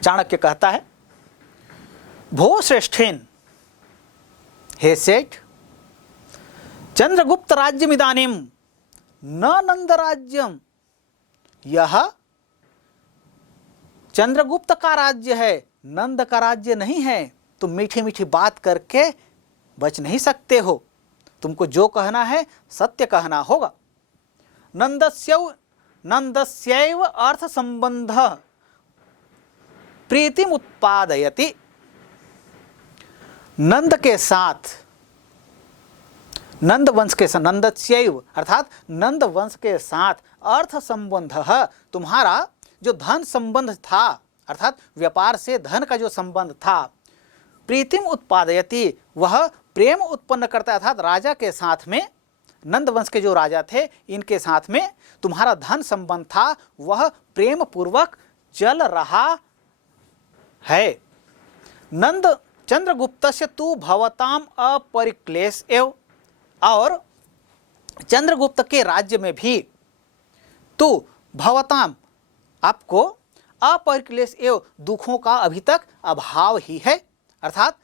चाणक्य कहता है, भो श्रेष्ठेन, हे सेठ, चंद्रगुप्त राज्यम इदानीम न नंद राज्यम। यह चंद्रगुप्त का राज्य है, नंद का राज्य नहीं है। तुम मीठी मीठी बात करके बच नहीं सकते हो, तुमको जो कहना है सत्य कहना होगा। नंदस्यैव अर्थ संबंध प्रीतिम उत्पादयति। नंद के साथ, नंद वंश के साथ, नंदस्यैव अर्थात नंद वंश के साथ अर्थ संबंध, तुम्हारा जो धन संबंध था, अर्थात व्यापार से धन का जो संबंध था, प्रीतिम उत्पादयति, वह प्रेम उत्पन्न करता है। अर्थात राजा के साथ में, नंद वंश के जो राजा थे इनके साथ में तुम्हारा धन संबंध था, वह प्रेम पूर्वक चल रहा है। नंद चंद्रगुप्तस्य तु भवताम अपरिक्लेश एव, और चंद्रगुप्त के राज्य में भी तु भवताम, आपको अपरिक्लेश एव, दुखों का अभी तक अभाव ही है। अर्थात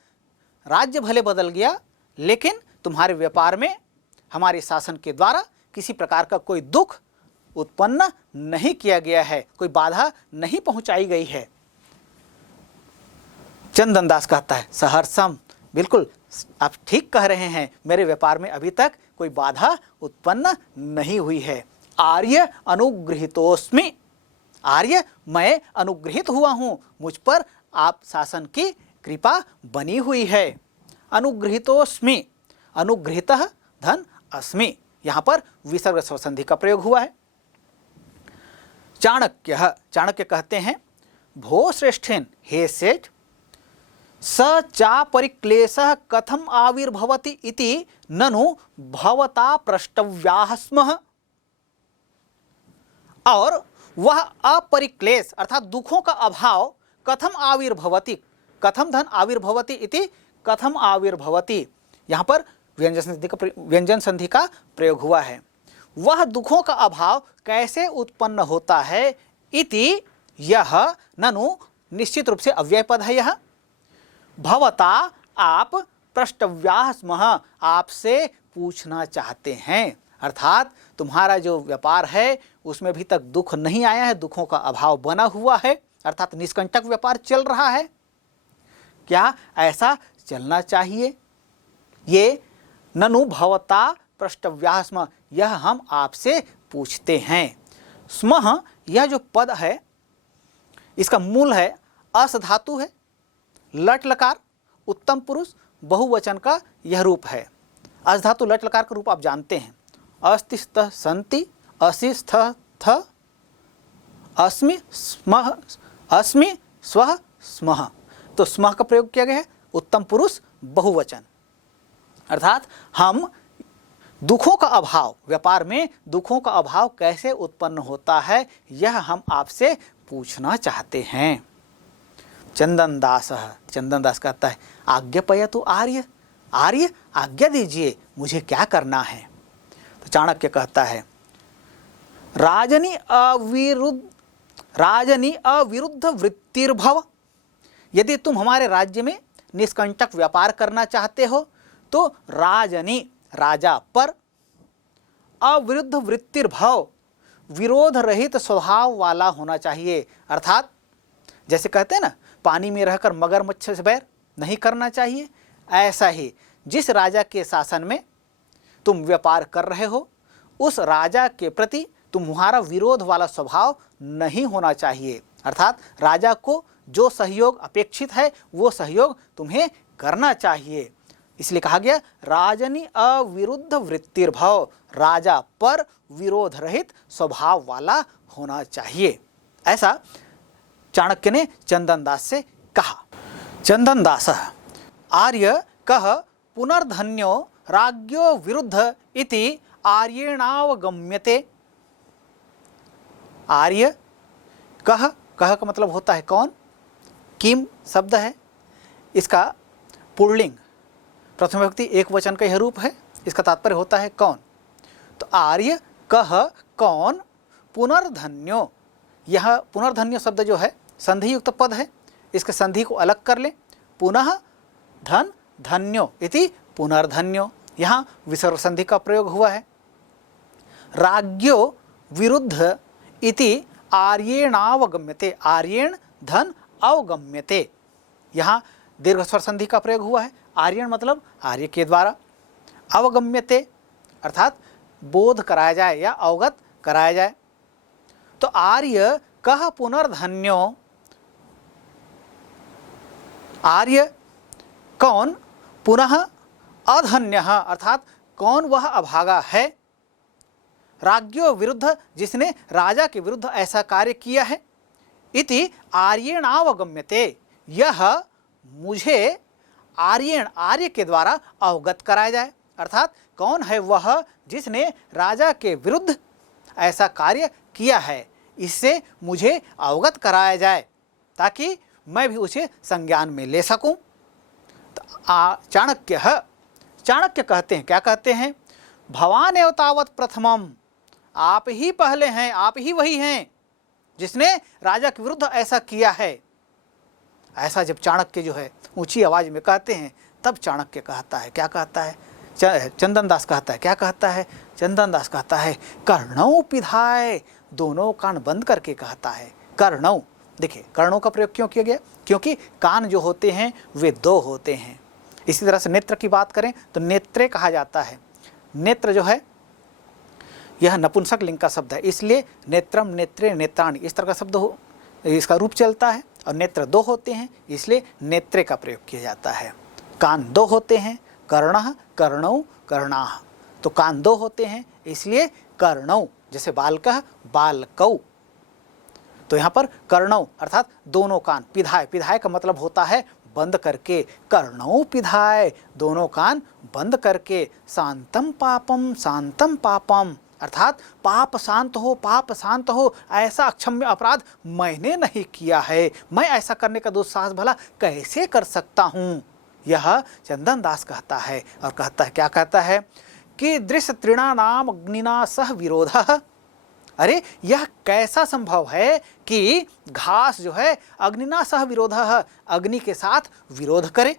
राज्य भले बदल गया, लेकिन तुम्हारे व्यापार में हमारे शासन के द्वारा किसी प्रकार का कोई दुख उत्पन्न नहीं किया गया है, कोई बाधा नहीं पहुंचाई गई है। चंदन दास कहता है, सहर्षम, बिल्कुल आप ठीक कह रहे हैं, मेरे व्यापार में अभी तक कोई बाधा उत्पन्न नहीं हुई है। आर्य अनुगृहीतोस्मि, आर्य मैं अनुगृहित हुआ हूँ, मुझ पर आप शासन की कृपा बनी हुई है। अनुगृहीतोस्मि, अनुगृहीतः धन अस्मि, यहाँ पर विसर्ग स्वसंधि का प्रयोग हुआ है। चाणक्य कहते हैं, भो श्रेष्ठेन, हे सेठ, स चा परिक्लेशः कथम आविर्भवति इति ननु भवता प्रष्टव्याः स्मः। और वह अपरिक्लेश अर्थात दुखों का अभाव कथम आविर्भवति, कथम धन आविर्भवति इति कथम आविर्भवति, यहाँ पर व्यंजन संधि का प्रयोग हुआ है। वह दुखों का अभाव कैसे उत्पन्न होता है, इति, यह, ननु निश्चित रूप से अव्यय पद है। यह भवता, आप, प्रष्टव्याः स्मः, आपसे पूछना चाहते हैं। अर्थात तुम्हारा जो व्यापार है उसमें अभी तक दुख नहीं आया है, दुखों का अभाव बना हुआ है, अर्थात निष्कंटक व्यापार चल रहा है। क्या ऐसा चलना चाहिए? ये ननु भवता प्रष्टव्याः स्मः, यह हम आपसे पूछते हैं। स्मः, यह जो पद है इसका मूल है अस धातु है, लट लकार, उत्तम पुरुष बहुवचन का यह रूप है। अस धातु लट लकार का रूप आप जानते हैं, अस्ति स्तः सन्ति, असि स्तः थ, अस्मि स्मः, अस्मि स्वः स्मः। तो स्मः का प्रयोग किया गया है, उत्तम पुरुष बहुवचन। अर्थात हम दुखों का अभाव, व्यापार में दुखों का अभाव कैसे उत्पन्न होता है, यह हम आपसे पूछना चाहते हैं। चंदन दास कहता है, आज्ञापय तो आर्य, आर्य आज्ञा दीजिए, मुझे क्या करना है। तो चाणक्य कहता है, राजनी अविरुद्ध वृत्तिर्भव, यदि तुम हमारे राज्य में निष्कंटक व्यापार करना चाहते हो तो राजनी, राजा पर, अविरुद्ध वृत्तिर्भव, विरोध रहित स्वभाव वाला होना चाहिए। अर्थात जैसे कहते हैं ना, पानी में रहकर मगरमच्छ से बैर नहीं करना चाहिए, ऐसा ही जिस राजा के शासन में तुम व्यापार कर रहे हो उस राजा के प्रति तुम्हारा विरोध वाला स्वभाव नहीं होना चाहिए। अर्थात राजा को जो सहयोग अपेक्षित है वो सहयोग तुम्हें करना चाहिए। इसलिए कहा गया राजनी अविरुद्ध वृत्तिर्भव, राजा पर विरोध रहित स्वभाव वाला होना चाहिए। ऐसा चाणक्य ने चंदन दास से कहा। चंदन दास, आर्य कह पुनर्धन्यो राज्ञो विरुद्ध इति आर्येणावगम्यते। आर्य कह, कह का मतलब होता है कौन, किम शब्द है, इसका पुल्लिंग प्रथम विभक्ति एक वचन का यह रूप है, इसका तात्पर्य होता है कौन। तो आर्य कह कौन, पुनर्धन्यो, यह पुनर्धन्य शब्द जो है संधि युक्त पद है, इसके संधि को अलग कर लें, पुनः धन धन्यो इति पुनर्धन्यो, यहाँ विसर्ग संधि का प्रयोग हुआ है। राज्ञो विरुद्ध इति आर्येणावगम्यते, आर्येण धन अवगम्यते, यहाँ दीर्घ स्वर संधि का प्रयोग हुआ है। आर्यण मतलब आर्य के द्वारा, अवगम्यते अर्थात बोध कराया जाए या अवगत कराया जाए। तो आर्य कह पुनर्धन्यो, आर्य कौन, पुनः अधन्य अर्थात कौन वह अभागा है, राज्ञो विरुद्ध जिसने राजा के विरुद्ध ऐसा कार्य किया है, इति आर्येणावगम्यते यह मुझे आर्येण आर्य के द्वारा अवगत कराया जाए, अर्थात कौन है वह जिसने राजा के विरुद्ध ऐसा कार्य किया है, इससे मुझे अवगत कराया जाए ताकि मैं भी उसे संज्ञान में ले सकूं। तो चाणक्य कहते हैं, क्या कहते हैं, भवान एव तावत प्रथमम, आप ही पहले हैं, आप ही वही हैं जिसने राजा के विरुद्ध ऐसा किया है। ऐसा जब चाणक्य जो है ऊंची आवाज में कहते हैं, तब चाणक्य कहता है, क्या कहता है, चंदन दास कहता है, क्या कहता है, चंदन दास कहता है कर्णौ पिधाय, दोनों कान बंद करके कहता है कर्णौ। देखिए कर्णों का प्रयोग क्यों किया गया, क्योंकि कान जो होते हैं वे दो होते हैं। इसी तरह से नेत्र की बात करें तो नेत्रे कहा जाता है, नेत्र जो है यह नपुंसक लिंग का शब्द है, इसलिए नेत्रम नेत्रे नेत्राणि इस तरह का शब्द हो, इसका रूप चलता है। और नेत्र दो होते हैं इसलिए नेत्रे का प्रयोग किया जाता है। कान दो होते हैं, कर्णः कर्णौ कर्णाः, तो कान दो होते हैं इसलिए कर्णौ, जैसे बालकः बालकौ, तो यहाँ पर कर्णौ अर्थात दोनों कान, पिधाय, पिधाय का मतलब होता है बंद करके, कर्णौ पिधाय दोनों कान बंद करके, शांतम पापम अर्थात पाप शांत हो, पाप शांत हो, ऐसा अक्षम्य अपराध मैंने नहीं किया है, मैं ऐसा करने का दुस्साहस भला कैसे कर सकता हूँ। यह चंदन दास कहता है, और कहता है, क्या कहता है कि दृश्य तृणानाम अग्निना सह विरोधः, अरे यह कैसा संभव है कि घास जो है अग्निना सह विरोधः, अग्नि के साथ विरोध करे।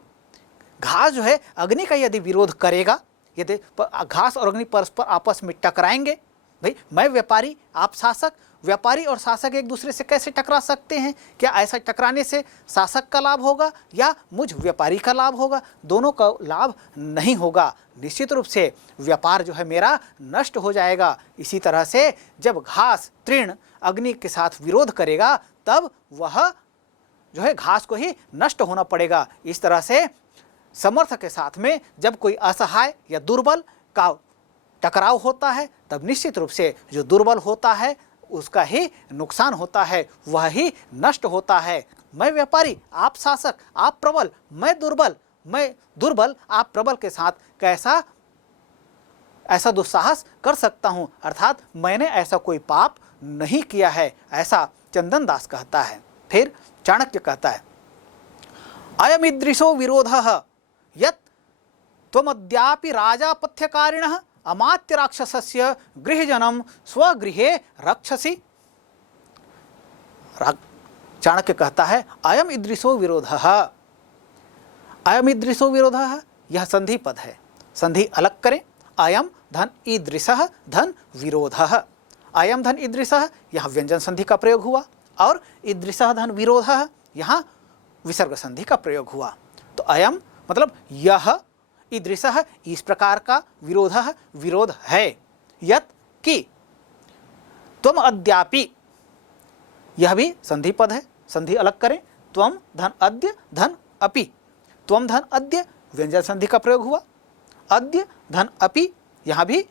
घास जो है अग्नि का यदि विरोध करेगा, यदि घास और अग्नि परस्पर आपस में टकराएंगे, भाई मैं व्यापारी आप शासक, व्यापारी और शासक एक दूसरे से कैसे टकरा सकते हैं, क्या ऐसा टकराने से शासक का लाभ होगा या मुझ व्यापारी का लाभ होगा, दोनों का लाभ नहीं होगा, निश्चित रूप से व्यापार जो है मेरा नष्ट हो जाएगा। इसी तरह से जब घास तृण अग्नि के साथ विरोध करेगा तब वह जो है घास को ही नष्ट होना पड़ेगा। इस तरह से समर्थ के साथ में जब कोई असहाय या दुर्बल का टकराव होता है तब निश्चित रूप से जो दुर्बल होता है उसका ही नुकसान होता है, वह ही नष्ट होता है। मैं व्यापारी आप शासक, आप प्रबल मैं दुर्बल आप प्रबल के साथ कैसा ऐसा दुस्साहस कर सकता हूँ, अर्थात मैंने ऐसा कोई पाप नहीं किया है, ऐसा चंदन दास कहता है। फिर चाणक्य कहता है अयमिदृशो विरोधः यत् त्वमद्यापि राजापथ्यकारिणः अमात्य राक्षसस्य गृहजनम स्वगृहे रक्षसि। चाणक्य कहता है अयम ईदृशो विरोधः, अयम ईदृशो विरोधः यह संधि पद है, संधि अलग करें, अयम धन ईदृशः धन विरोधः, अयम धन ईदृशः यहाँ व्यंजन संधि का प्रयोग हुआ और ईदृशः धन विरोधः यहाँ विसर्ग संधि का प्रयोग हुआ। तो अयम मतलब यह, ईदृशः इस प्रकार का, विरोधः विरोध है, यत् कि, त्वम अद्यापि यह भी संधि पद है, संधि अलग करें, त्वम धन अद्य धन अपि, त्वम धन अद्य व्यंजन संधि का प्रयोग हुआ, अद्य धन अपि यहाँ भी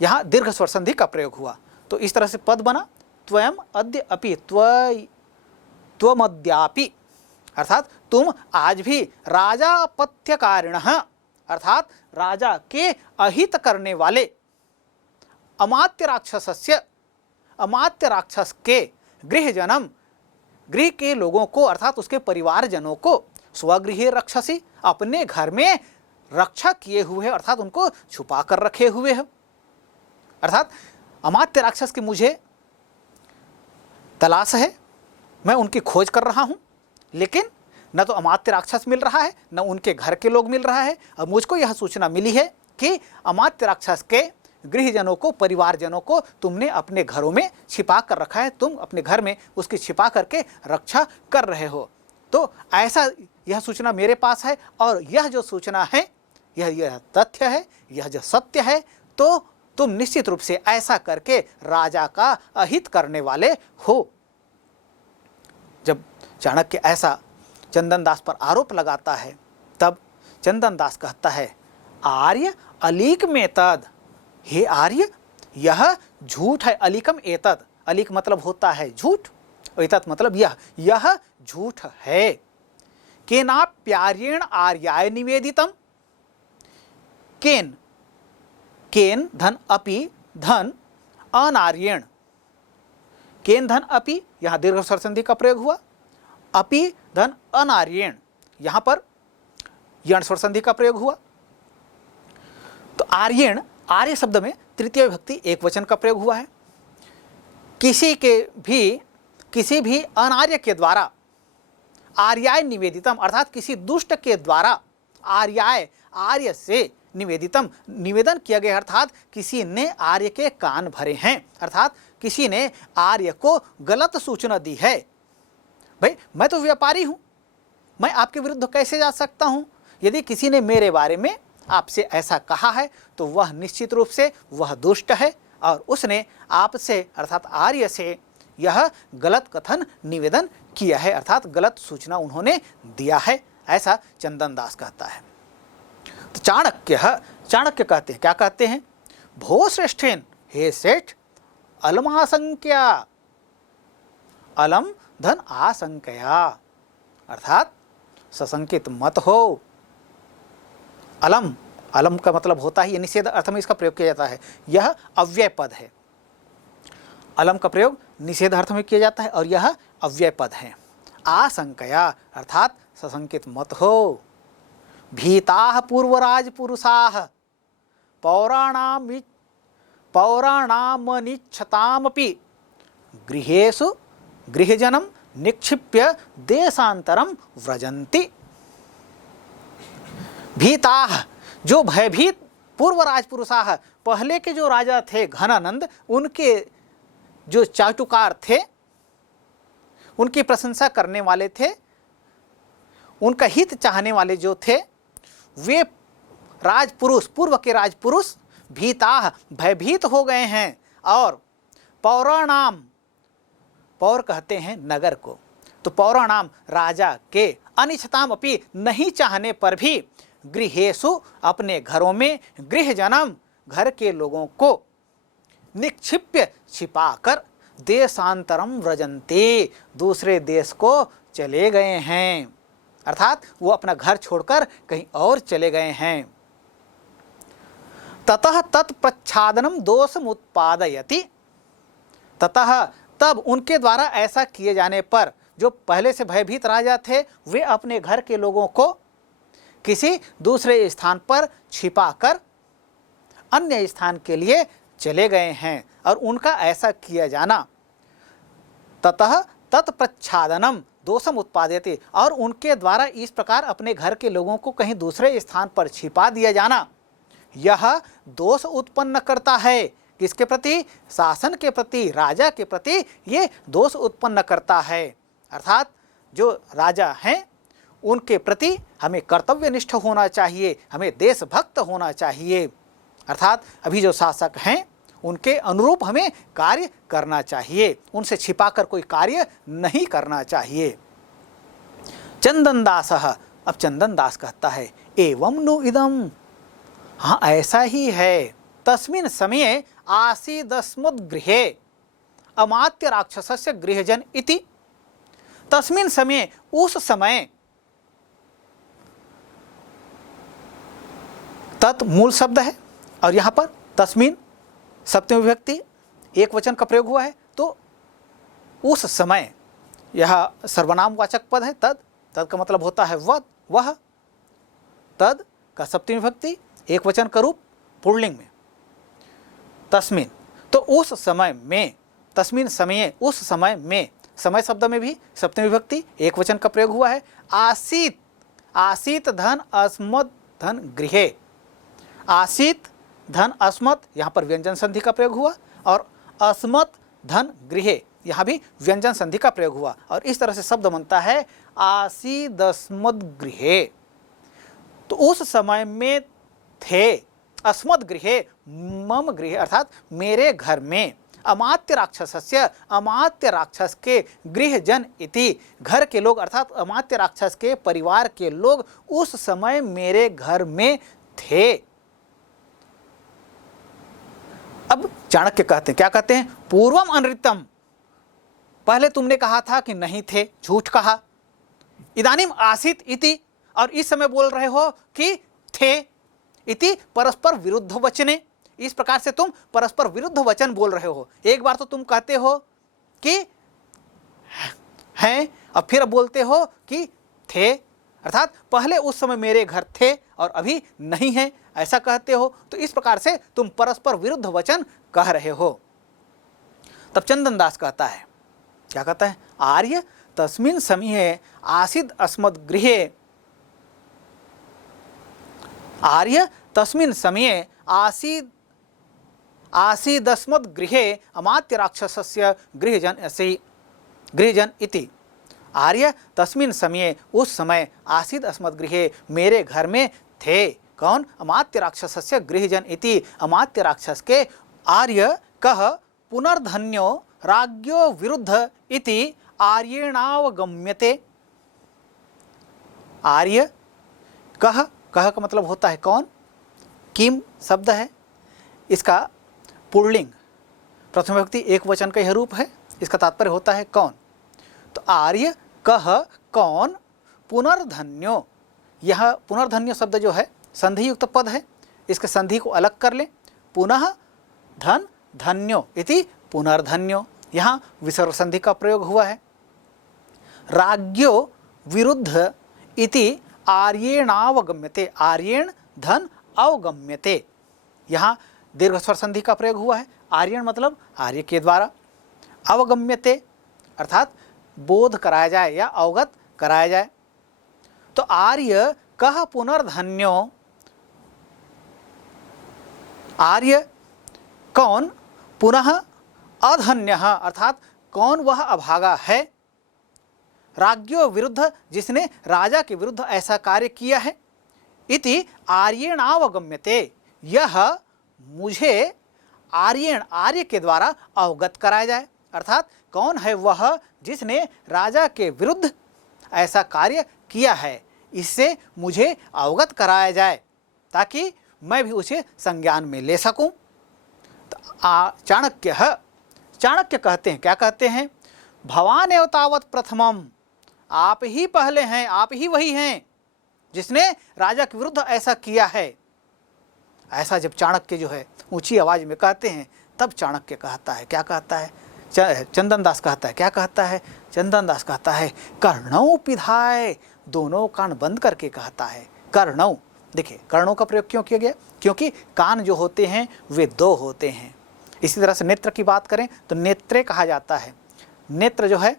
यहाँ दीर्घ स्वर संधि का प्रयोग हुआ। तो इस तरह से पद बना त्वयम अद्य अपि, त्वमद्यापि अर्थात तुम आज भी राजापथ्यकारिणः अर्थात राजा के अहित करने वाले, अमात्य राक्षसस्य अमात्य राक्षस के गृहजनम गृह के लोगों को अर्थात उसके परिवारजनों को, स्वगृहे रक्षसी अपने घर में रक्षा किए हुए है अर्थात उनको छुपा कर रखे हुए है। अर्थात अमात्य राक्षस की मुझे तलाश है, मैं उनकी खोज कर रहा हूँ, लेकिन न तो अमात्य राक्षस मिल रहा है, न उनके घर के लोग मिल रहा है। अब मुझको यह सूचना मिली है कि अमात्य राक्षस के गृहजनों को, परिवारजनों को तुमने अपने घरों में छिपा कर रखा है, तुम अपने घर में उसकी छिपा करके रक्षा कर रहे हो। तो ऐसा यह सूचना मेरे पास है, और यह जो सूचना है यह तथ्य है, यह जो सत्य है, तो तुम निश्चित रूप से ऐसा करके राजा का अहित करने वाले हो। जब चाणक्य ऐसा चंदन दास पर आरोप लगाता है, तब चंदन दास कहता है, आर्य अलीक में तद, हे आर्य यह झूठ है। अलीकम एतद, अलीक मतलब होता है झूठ, एतद मतलब यह झूठ है। केनाप्यार्येण आर्याय निवेदितम, केन केन धन अपि धन अनार्येण, केन धन अपि यहाँ दीर्घ स्वर संधि का प्रयोग हुआ, अपि धन अनार्येण यहाँ पर यण स्वर संधि का प्रयोग हुआ। तो आर्येण, आर्य शब्द में तृतीय विभक्ति एक वचन का प्रयोग हुआ है। किसी भी अनार्य के द्वारा आर्याय निवेदितम अर्थात किसी दुष्ट के द्वारा आर्याय, आर्य से निवेदितम निवेदन किया गया, अर्थात किसी ने आर्य के कान भरे हैं, अर्थात किसी ने आर्य को गलत सूचना दी है। भाई मैं तो व्यापारी हूं, मैं आपके विरुद्ध कैसे जा सकता हूं? यदि किसी ने मेरे बारे में आपसे ऐसा कहा है तो वह निश्चित रूप से वह दुष्ट है, और उसने आपसे अर्थात आर्य से यह गलत कथन निवेदन किया है, अर्थात गलत सूचना उन्होंने दिया है, ऐसा चंदन दास कहता है। तो चाणक्य कहते हैं, क्या कहते हैं? भो श्रेष्ठेन, हे सेठ, अलमासंख्या, अलम धन आशंकया, अर्थात सशंकित मत हो। अलम, अलम का मतलब होता है, ये निषेध अर्थ में इसका प्रयोग किया जाता है, यह अव्यय पद है। अलम का प्रयोग निषेध अर्थ में किया जाता है और यह अव्यय पद है। आशंकया अर्थात सशंकित मत हो। भीताः पूर्वराज पुरुषाः पौराणामनिच्छतामपि गृहेषु गृहजनम निक्षिप्य देशांतरम व्रजन्ति। भीताः, जो भयभीत, पूर्वराज पुरुषाः, पहले के जो राजा थे घनानंद, उनके जो चाटुकार थे, उनकी प्रशंसा करने वाले थे, उनका हित चाहने वाले जो थे, वे राजपुरुष, पूर्व के राजपुरुष भीताः, भयभीत हो गए हैं। और पौराणाम, पौर कहते हैं नगर को, तो पौराणाम राजा के अनिच्छताम अपि नहीं चाहने पर भी गृहेषु अपने घरों में गृहजनम घर के लोगों को निक्षिप्य छिपाकर देशांतरम व्रजन्ते दूसरे देश को चले गए हैं, अर्थात वो अपना घर छोड़कर कहीं और चले गए हैं। ततः तत्प्रच्छादनम दोषमुत्पादयति, ततः तब उनके द्वारा ऐसा किए जाने पर जो पहले से भयभीत राजा थे वे अपने घर के लोगों को किसी दूसरे स्थान पर छिपाकर अन्य स्थान के लिए चले गए हैं, और उनका ऐसा किया जाना ततः तत्प्रच्छादनम दोषम उत्पादयति, और उनके द्वारा इस प्रकार अपने घर के लोगों को कहीं दूसरे स्थान पर छिपा दिया जाना, यह दोष उत्पन्न करता है। किसके प्रति? शासन के प्रति, राजा के प्रति ये दोष उत्पन्न करता है। अर्थात जो राजा हैं उनके प्रति हमें कर्तव्यनिष्ठ होना चाहिए, हमें देशभक्त होना चाहिए, अर्थात अभी जो शासक हैं उनके अनुरूप हमें कार्य करना चाहिए, उनसे छिपाकर कोई कार्य नहीं करना चाहिए। चंदन दास, अब चंदन दास कहता है, एवं नु इदम, हाँ ऐसा ही है। तस्मिन् समये आसीदस्मद्गृहे अमात्य राक्षसस्य गृहजन इति, तस्मिन् समये उस समय, तत् मूल शब्द है और यहाँ पर तस्मिन् सप्तमी विभक्ति एक वचन का प्रयोग हुआ है, तो उस समय यह सर्वनाम वाचक पद है। तद, तद का मतलब होता है वह, तद का सप्तमी विभक्ति एक वचन का रूप पुल्लिंग में, तस्मिन्, तो उस समय में, तस्मिन् समय, उस समय में, समय शब्द में भी सप्तमी विभक्ति एक वचन का प्रयोग हुआ है। आसीत, आसीत धन अस्मत् धन गृहे, आसीत धन अस्मत्, यहाँ पर व्यंजन संधि का प्रयोग हुआ, और अस्मत् धन गृहे यहाँ भी व्यंजन संधि का प्रयोग हुआ, और इस तरह से शब्द बनता है आसीदस्मद् गृहे। तो उस समय में थे, अस्मद् गृहे मम गृहे अर्थात मेरे घर में, अमात्य राक्षसस्य, अमात्य राक्षस के, गृहजन इति घर के लोग अर्थात अमात्य राक्षस के परिवार के लोग उस समय मेरे घर में थे। अब चाणक्य कहते हैं, क्या कहते हैं? पूर्वम अनृतम, पहले तुमने कहा था कि नहीं थे, झूठ कहा। इदानीम आसीत इति, और इस समय बोल रहे हो कि थे। इति परस्पर विरुद्ध वचने, इस प्रकार से तुम परस्पर विरुद्ध वचन बोल रहे हो। एक बार तो तुम कहते हो कि हैं और फिर बोलते हो कि थे, अर्थात पहले उस समय मेरे घर थे और अभी नहीं है, ऐसा कहते हो। तो इस प्रकार से तुम परस्पर विरुद्ध वचन कह रहे हो। तब चंदन दास कहता है, क्या कहता है? आर्य तस्मिन् समये आसीद अस्मद् गृहे, आर्य तस्मिन् समये आसीदस्मद् गृहे अमात्य राक्षसस्य गृहजन इति। आर्य तस्मिन् समये, उस समय, आसीद अस्मद् गृहे मेरे घर में थे। कौन? अमात्य राक्षसस्य गृहजन इति, अमात्य राक्षस के। आर्य कह पुनर्धन्यो राज्ञो विरुद्ध इति आर्येणावगम्यते। आर्य कह, कह का मतलब होता है कौन? किम शब्द है, इसका पुल्लिंग प्रथम विभक्ति एक वचन का यह रूप है, इसका तात्पर्य होता है कौन। तो आर्य कह कौन, पुनर्धन्यो, यह पुनर्धन्यो शब्द जो है संधि युक्त पद है, इसके संधि को अलग कर ले। पुनः धन धन्यो इति पुनर्धन्यो, यहाँ विसर्ग संधि का प्रयोग हुआ है। राज्ञो विरुद्ध इति आर्येणावगम्यते, आर्येण धन अवगम्यते, यहाँ दीर्घ स्वर संधि का प्रयोग हुआ है। आर्यण मतलब आर्य के द्वारा, अवगम्यते अर्थात बोध कराया जाए या अवगत कराया जाए। तो आर्य कह पुनर्धन्यो, आर्य कौन, पुनः अधन्य अर्थात कौन वह अभागा है, राज्ञो विरुद्ध जिसने राजा के विरुद्ध ऐसा कार्य किया है, इति आर्येणावगम्यते, यह मुझे आर्यण आर्य के द्वारा अवगत कराया जाए, अर्थात कौन है वह जिसने राजा के विरुद्ध ऐसा कार्य किया है, इससे मुझे अवगत कराया जाए ताकि मैं भी उसे संज्ञान में ले सकूं। तो चाणक्य कहते हैं, क्या कहते हैं? भवान एव तावत् प्रथमम, आप ही पहले हैं, आप ही वही हैं जिसने राजा के विरुद्ध ऐसा किया है। ऐसा जब चाणक्य जो है ऊंची आवाज में कहते हैं, तब चाणक्य कहता है, क्या कहता है? चंदन दास कहता है, क्या कहता है? चंदन दास कहता है कर्णौ पिधाय, दोनों कान बंद करके कहता है। कर्णौ, देखिए कर्णों का प्रयोग क्यों किया गया? क्योंकि कान जो होते हैं वे दो होते हैं। इसी तरह से नेत्र की बात करें तो नेत्रे कहा जाता है। नेत्र जो है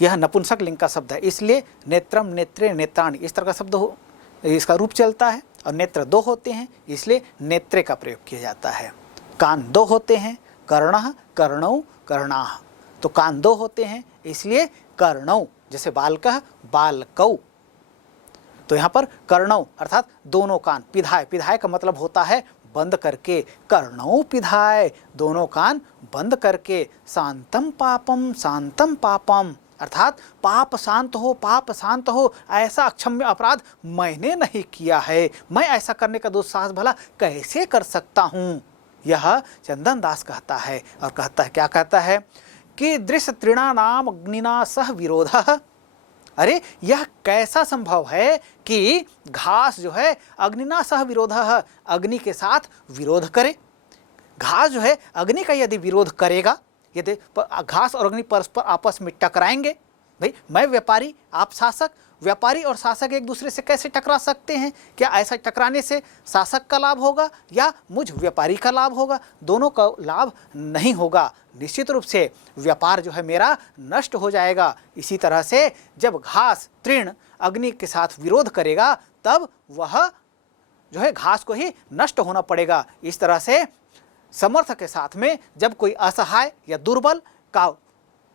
यह नपुंसक लिंग का शब्द है, इसलिए नेत्रम, नेत्रे, नेत्राणि इस तरह का शब्द हो, इसका रूप चलता है। और नेत्र दो होते हैं इसलिए नेत्रे का प्रयोग किया जाता है। कान दो होते हैं, कर्णः, कर्णौ, कर्णाः, तो कान दो होते हैं इसलिए कर्णौ, जैसे बालकः, बालकौ। तो यहाँ पर कर्णौ अर्थात दोनों कान, पिधाय, पिधाय का मतलब होता है बंद करके, कर्णौ पिधाय, दोनों कान बंद करके। शांतम पापम, शांतम पापम अर्थात पाप शांत हो, पाप शांत हो, ऐसा अक्षम्य अपराध मैंने नहीं किया है, मैं ऐसा करने का दुस्साहस भला कैसे कर सकता हूँ। यह चंदन दास कहता है, और कहता है, क्या कहता है? कि दृश्य तृणानाम अग्निना सह विरोधः, अरे यह कैसा संभव है कि घास जो है अग्निना सह विरोधः, अग्नि के साथ विरोध करे। घास जो है अग्नि का यदि विरोध करेगा, यदि घास और अग्नि परस्पर आपस में टकराएंगे, भाई मैं व्यापारी, आप शासक, व्यापारी और शासक एक दूसरे से कैसे टकरा सकते हैं? क्या ऐसा टकराने से शासक का लाभ होगा या मुझ व्यापारी का लाभ होगा? दोनों का लाभ नहीं होगा। निश्चित रूप से व्यापार जो है मेरा नष्ट हो जाएगा। इसी तरह से जब घास तृण अग्नि के साथ विरोध करेगा तब वह जो है घास को ही नष्ट होना पड़ेगा। इस तरह से समर्थ के साथ में जब कोई असहाय या दुर्बल का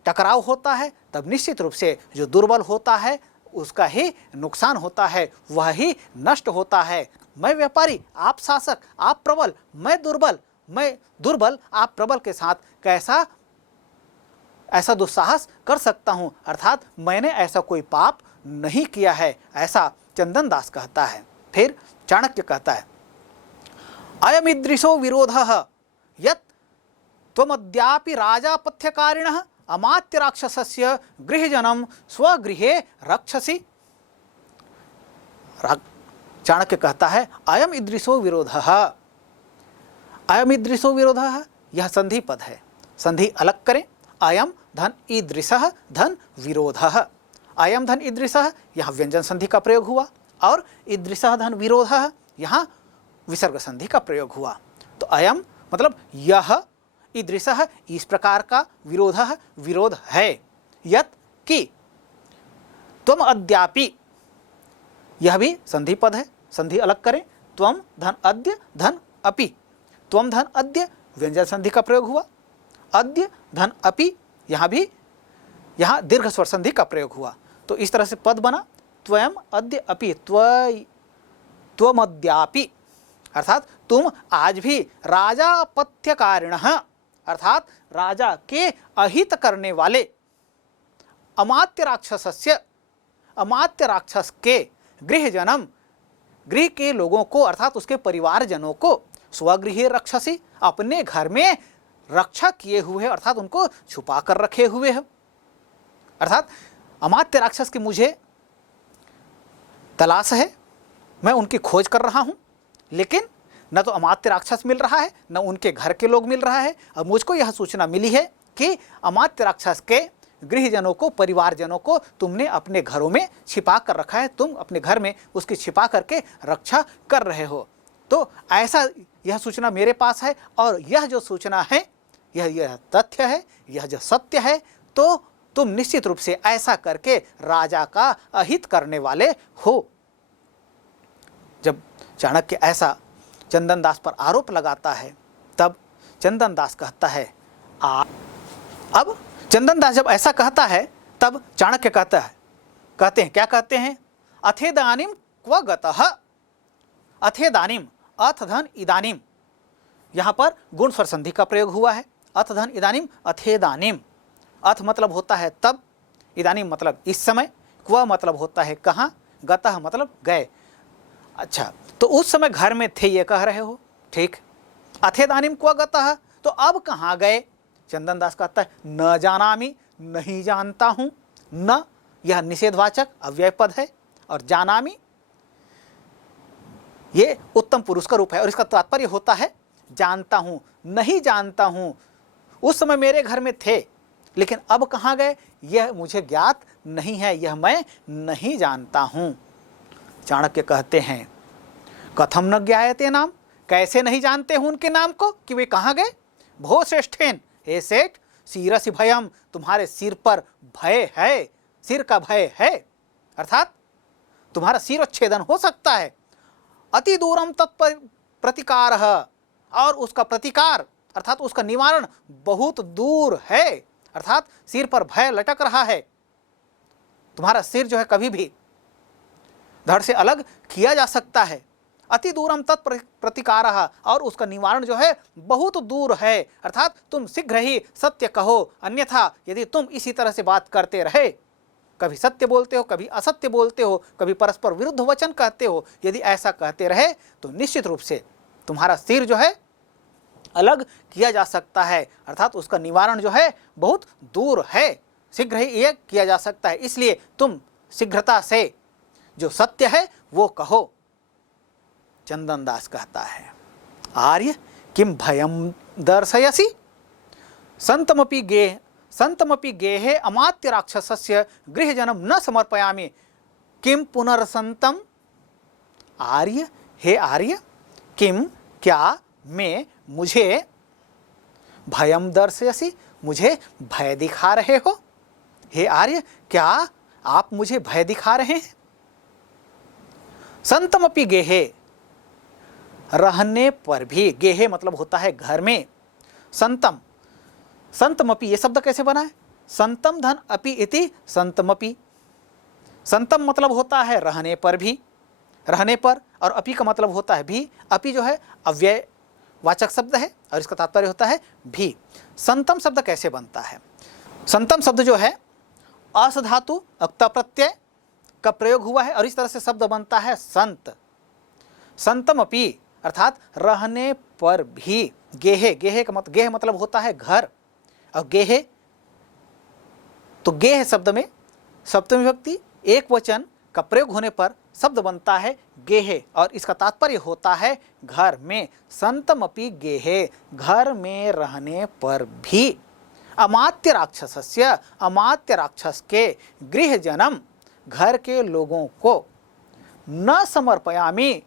टकराव होता है तब निश्चित रूप से जो दुर्बल होता है उसका ही नुकसान होता है, वह ही नष्ट होता है। मैं व्यापारी, आप शासक, आप प्रबल, मैं दुर्बल, आप प्रबल के साथ कैसा ऐसा दुस्साहस कर सकता हूँ, अर्थात मैंने ऐसा कोई पाप नहीं किया है, ऐसा चंदन दास कहता है। फिर चाणक्य कहता है अयमिदृशो विरोधः यत् त्वमद्यापि राजापथ्यकारिणः अमात्य राक्षसस्य गृहजनम स्वगृहे रक्षसि। चाणक्य कहता है अयम ईदृशो विरोधः, अयम ईदृशो विरोधः, यह संधि पद है, संधि अलग करें। अयम धन ईदृशः धन विरोधः, अयम धन ईदृशः यहाँ व्यंजन संधि का प्रयोग हुआ और ईदृशः धन विरोधः यहाँ विसर्ग संधि का प्रयोग हुआ। तो अयम मतलब यह, ईदृशः इस प्रकार का, विरोधः विरोध है, यत् कि, त्वम अद्यापि यह भी संधि पद है, संधि अलग करें। त्वम धन अद्य धन अपि, त्वम धन अद्य व्यंजन संधि का प्रयोग हुआ, अद्य धन अपि यहाँ भी यहाँ दीर्घ स्वर संधि का प्रयोग हुआ। तो इस तरह से पद बना त्वयम अद्य अपि त्वमद्यापि, अर्थात तुम आज भी राजापथ्यकारिणः, अर्थात राजा के अहित करने वाले, अमात्य राक्षसस्य, अमात्य राक्षस के, गृहजनम गृह के लोगों को अर्थात उसके परिवारजनों को, स्वगृहे रक्षसी अपने घर में रक्षा किए हुए है, अर्थात उनको छुपा कर रखे हुए है। अर्थात अमात्य राक्षस की मुझे तलाश है, मैं उनकी खोज कर रहा हूं, लेकिन न तो अमात्य राक्षस मिल रहा है न उनके घर के लोग मिल रहा है। अब मुझको यह सूचना मिली है कि अमात्य राक्षस के गृहजनों को, परिवारजनों को तुमने अपने घरों में छिपा कर रखा है, तुम अपने घर में उसकी छिपा करके रक्षा कर रहे हो। तो ऐसा यह सूचना मेरे पास है और यह जो सूचना है यह तथ्य है, यह जो सत्य है, तो तुम निश्चित रूप से ऐसा करके राजा का अहित करने वाले हो। जब चाणक्य ऐसा चंदन दास पर आरोप लगाता है तब चंदन दास कहता है अब चंदन दास जब ऐसा कहता है तब चाणक्य कहते हैं क्या कहते हैं, अथेदानीम क्व गतः, अथेदानीम, अथ धन इदानीम, यहाँ पर गुण स्वर संधि का प्रयोग हुआ है। अथ धन इदानीम, अथेदानीम, अथ मतलब होता है तब, इदानीम मतलब इस समय, क्व मतलब होता है कहाँ, गतः मतलब गए। अच्छा, तो उस समय घर में थे ये कह रहे हो, ठीक। अथेदानीम क्व गतः, तो अब कहाँ गए। चंदन दास कहता है न जानामि, नहीं जानता हूँ। न यह निषेधवाचक अव्यय पद है और जानामि ये उत्तम पुरुष का रूप है और इसका तात्पर्य होता है जानता हूँ, नहीं जानता हूँ। उस समय मेरे घर में थे लेकिन अब कहाँ गए यह मुझे ज्ञात नहीं है, यह मैं नहीं जानता हूँ। चाणक्य कहते हैं कथम न ज्ञायते नाम, कैसे नहीं जानते हूँ उनके नाम को कि वे कहाँ गए। भो श्रेष्ठेन, हे सेठ, सिरसि भयम, तुम्हारे सिर पर भय है, सिर का भय है, अर्थात तुम्हारा सिरोच्छेदन हो सकता है। अति दूरम तत्प्रतिकार, और उसका प्रतिकार अर्थात उसका निवारण बहुत दूर है, अर्थात सिर पर भय लटक रहा है। तुम्हारा सिर जो है कभी भी धड़ से अलग किया जा सकता है। अति दूरम तत्प्रतिकारः, और उसका निवारण जो है बहुत दूर है, अर्थात तुम शीघ्र ही सत्य कहो, अन्यथा यदि तुम इसी तरह से बात करते रहे, कभी सत्य बोलते हो, कभी असत्य बोलते हो, कभी परस्पर विरुद्ध वचन कहते हो, यदि ऐसा कहते रहे तो निश्चित रूप से तुम्हारा सिर जो है अलग किया जा सकता है, अर्थात उसका निवारण जो है बहुत दूर है, शीघ्र ही ये किया जा सकता है। इसलिए तुम शीघ्रता से जो सत्य है वो कहो। चंदन दास कहता है आर्य किम भयम दर्शयसि, संतमपि गेहे अमात्य राक्षसस्य गृहजनम न समर्पयामि, किम पुनर्संतम। आर्य, हे आर्य, किम क्या, मैं, मुझे, भयम दर्शयसि, मुझे भय दिखा रहे हो? हे आर्य, क्या आप मुझे भय दिखा रहे हैं? संतमपि गेहे, रहने पर भी, गेहे मतलब होता है घर में। संतम, संतमपि ये शब्द कैसे बना है? संतम धन अपि इति संतमपि। संतम मतलब होता है रहने पर भी, रहने पर, और अपि का मतलब होता है भी। अपि जो है अव्यय वाचक शब्द है और इसका तात्पर्य होता है भी। संतम शब्द कैसे बनता है? संतम शब्द जो है अस धातु अक्ता प्रत्यय का प्रयोग हुआ है और इस तरह से शब्द बनता है संत। संतमपि अर्थात रहने पर भी। गेहे, गेहे का मतलब, गेह मतलब होता है घर, और गेहे तो गेह शब्द में सप्तमी विभक्ति एक वचन का प्रयोग होने पर शब्द बनता है गेहे और इसका तात्पर्य होता है घर में। संतमपि गेहे, घर में रहने पर भी। अमात्य राक्षसस्य, अमात्य राक्षस के, गृहजनम घर के लोगों को, न समर्पयामि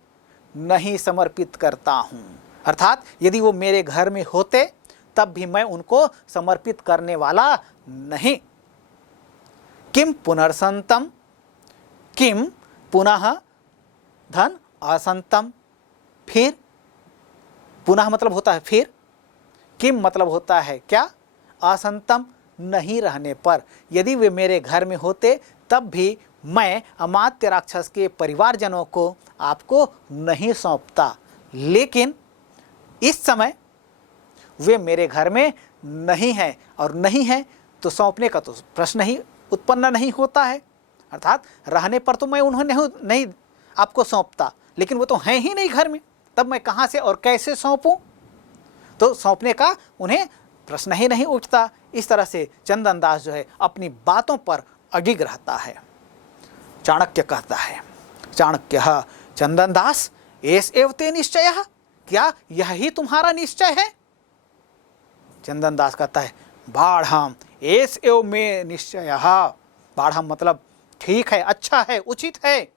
नहीं समर्पित करता हूँ। अर्थात यदि वो मेरे घर में होते तब भी मैं उनको समर्पित करने वाला नहीं। किम पुनर्संतम, किम पुनः धन असंतम, फिर, पुनः मतलब होता है फिर, किम मतलब होता है क्या, असंतम नहीं रहने पर। यदि वे मेरे घर में होते तब भी मैं अमात्य राक्षस के परिवारजनों को आपको नहीं सौंपता, लेकिन इस समय वे मेरे घर में नहीं हैं और नहीं हैं तो सौंपने का तो प्रश्न ही उत्पन्न नहीं होता है। अर्थात रहने पर तो मैं उन्हें नहीं आपको सौंपता, लेकिन वो तो हैं ही नहीं घर में, तब मैं कहाँ से और कैसे सौंपूं? तो सौंपने का उन्हें प्रश्न ही नहीं उठता। इस तरह से चंदन दास जो है अपनी बातों पर अडिग रहता है। चाणक्य कहता है, चाणक्य चंदन दास एस एव ते निश्चय, क्या यही तुम्हारा निश्चय है? चंदन दास कहता है बाढ़ एस एव में निश्चय। बाढ़ मतलब ठीक है, अच्छा है, उचित है।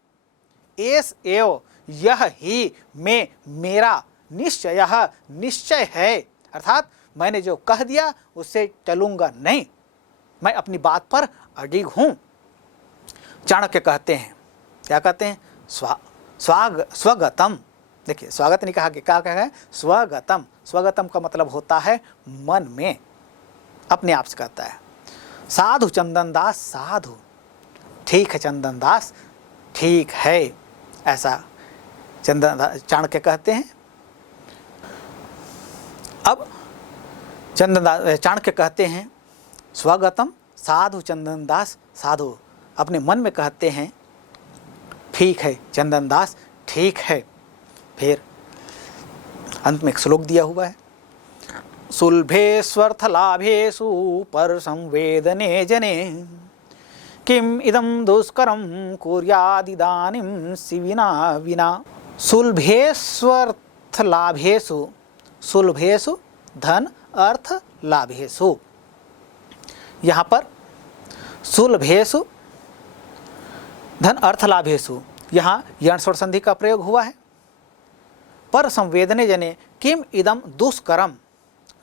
एस एव यह ही में मेरा निश्चय, निश्चय है। अर्थात मैंने जो कह दिया उससे चलूंगा नहीं, मैं अपनी बात पर अडिग हूं। चाणक्य कहते हैं, क्या कहते हैं? स्वगतम। देखिए स्वागत नहीं कहा कि क्या कहा है? स्वगतम। स्वगतम का मतलब होता है मन में, अपने आप से कहता है। साधु चंदन दास, साधु ठीक है चंदन दास, ठीक है, ऐसा चाणक्य कहते हैं। अब चाणक्य कहते हैं स्वगतम साधु चंदन दास, साधु अपने मन में कहते हैं ठीक है चंदन दास, ठीक है। फिर अंत में एक श्लोक दिया हुआ है, सुलभेस्वर्थ लाभेषु पर संवेदने जने किम इदम दुष्करम कुर्यादिदानीं शिविना विना। सुलभेस्वर्थ लाभेषु, सुलभेषु धन अर्थ लाभेषु, यहाँ पर सुलभेषु धन अर्थ लाभेषु, यहाँ यण स्वर संधि का प्रयोग हुआ है। पर संवेदने जने किम इदम दुष्करम,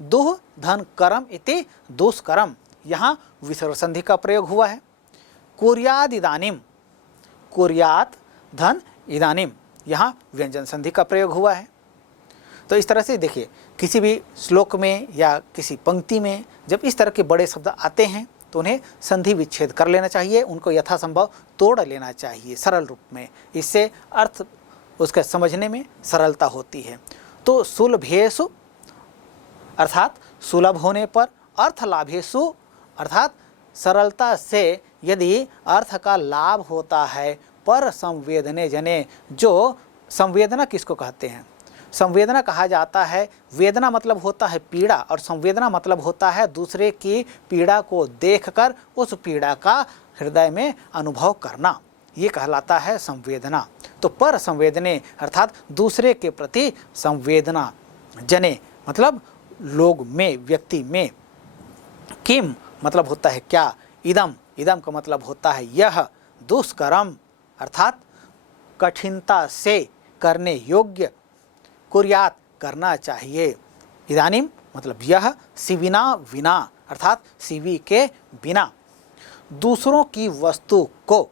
दुह धन करम इति दुष्करम, यहाँ विसर्ग संधि का प्रयोग हुआ है। कुर्याद इदानीम, कुर्यात धन इदानीम, यहाँ व्यंजन संधि का प्रयोग हुआ है। तो इस तरह से देखिए किसी भी श्लोक में या किसी पंक्ति में जब इस तरह के बड़े शब्द आते हैं तो उन्हें संधि विच्छेद कर लेना चाहिए, उनको यथासंभव तोड़ लेना चाहिए सरल रूप में, इससे अर्थ उसके समझने में सरलता होती है। तो सुलभेषु अर्थात सुलभ होने पर, अर्थ लाभेषु अर्थात सरलता से यदि अर्थ का लाभ होता है, पर संवेदने जने, जो संवेदना किसको कहते हैं? संवेदना कहा जाता है, वेदना मतलब होता है पीड़ा और संवेदना मतलब होता है दूसरे की पीड़ा को देखकर उस पीड़ा का हृदय में अनुभव करना, ये कहलाता है संवेदना। तो पर संवेदने अर्थात दूसरे के प्रति संवेदना, जने मतलब लोग में, व्यक्ति में, किम मतलब होता है क्या, इदम, इदम का मतलब होता है यह, दुष्करम अर्थात कठिनता से करने योग्य, कुर्यात करना चाहिए, इदानीम मतलब यह, शिविना विना अर्थात सीवी के बिना दूसरों की वस्तु को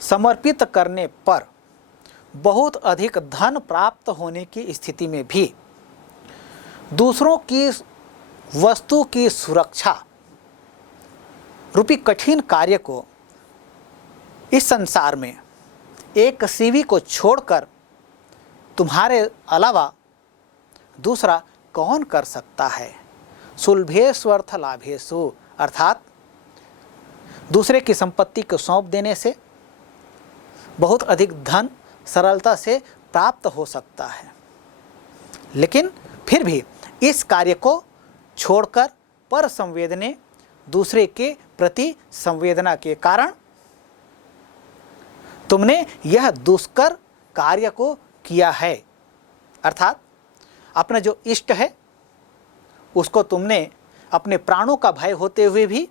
समर्पित करने पर बहुत अधिक धन प्राप्त होने की स्थिति में भी दूसरों की वस्तु की सुरक्षा रूपी कठिन कार्य को इस संसार में एक सीवी को छोड़कर तुम्हारे अलावा दूसरा कौन कर सकता है। सुलभेस्वर्थ लाभेशु, अर्थात दूसरे की संपत्ति को सौंप देने से बहुत अधिक धन सरलता से प्राप्त हो सकता है, लेकिन फिर भी इस कार्य को छोड़कर पर संवेदने दूसरे के प्रति संवेदना के कारण तुमने यह दुष्कर कार्य को किया है। अर्थात अपना जो इष्ट है उसको तुमने अपने प्राणों का भय होते हुए भी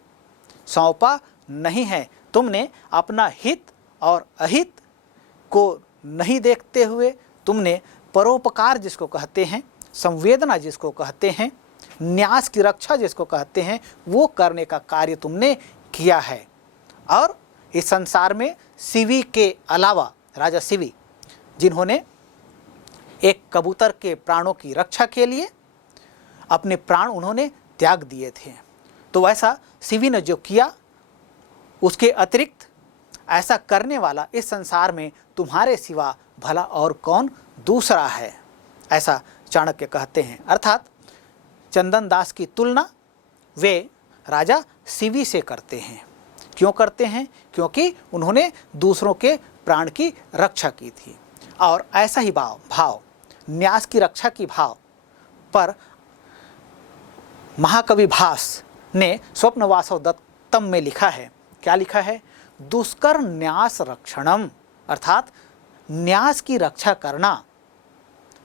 सौंपा नहीं है। तुमने अपना हित और अहित को नहीं देखते हुए तुमने परोपकार जिसको कहते हैं, संवेदना जिसको कहते हैं, न्यास की रक्षा जिसको कहते हैं, वो करने का कार्य तुमने किया है। और इस संसार में शिवी के अलावा राजा शिवी, जिन्होंने एक कबूतर के प्राणों की रक्षा के लिए अपने प्राण उन्होंने त्याग दिए थे, तो वैसा शिवी ने जो किया उसके अतिरिक्त ऐसा करने वाला इस संसार में तुम्हारे सिवा भला और कौन दूसरा है, ऐसा चाणक्य कहते हैं। अर्थात चंदन दास की तुलना वे राजा शिवी से करते हैं। क्यों करते हैं? क्योंकि उन्होंने दूसरों के प्राण की रक्षा की थी। और ऐसा ही भाव न्यास की रक्षा की भाव पर महाकवि भास ने स्वप्नवासव दत्तम में लिखा है। क्या लिखा है? दुष्कर न्यास रक्षणम, अर्थात न्यास की रक्षा करना,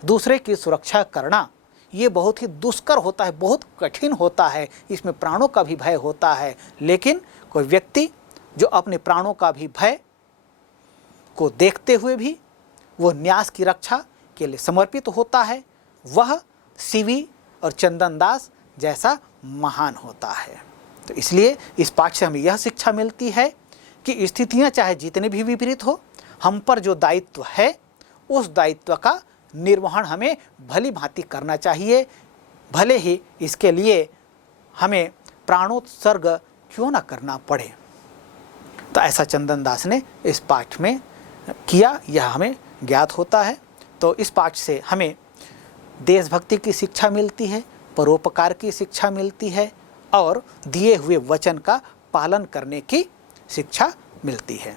दूसरे की सुरक्षा करना, ये बहुत ही दुष्कर होता है, बहुत कठिन होता है। इसमें प्राणों का भी भय होता है, लेकिन कोई व्यक्ति जो अपने प्राणों का भी भय को देखते हुए भी वो न्यास की रक्षा के लिए समर्पित होता है, वह शिवी और चंदन दास जैसा महान होता है। तो इसलिए इस पाठ से हमें यह शिक्षा मिलती है कि स्थितियां चाहे जितने भी विपरीत हो, हम पर जो दायित्व है उस दायित्व का निर्वहन हमें भली भांति करना चाहिए, भले ही इसके लिए हमें प्राणोत्सर्ग क्यों ना करना पड़े। तो ऐसा चंदन दास ने इस पाठ में किया, यह हमें ज्ञात होता है। तो इस पाठ से हमें देशभक्ति की शिक्षा मिलती है, परोपकार की शिक्षा मिलती है और दिए हुए वचन का पालन करने की शिक्षा मिलती है।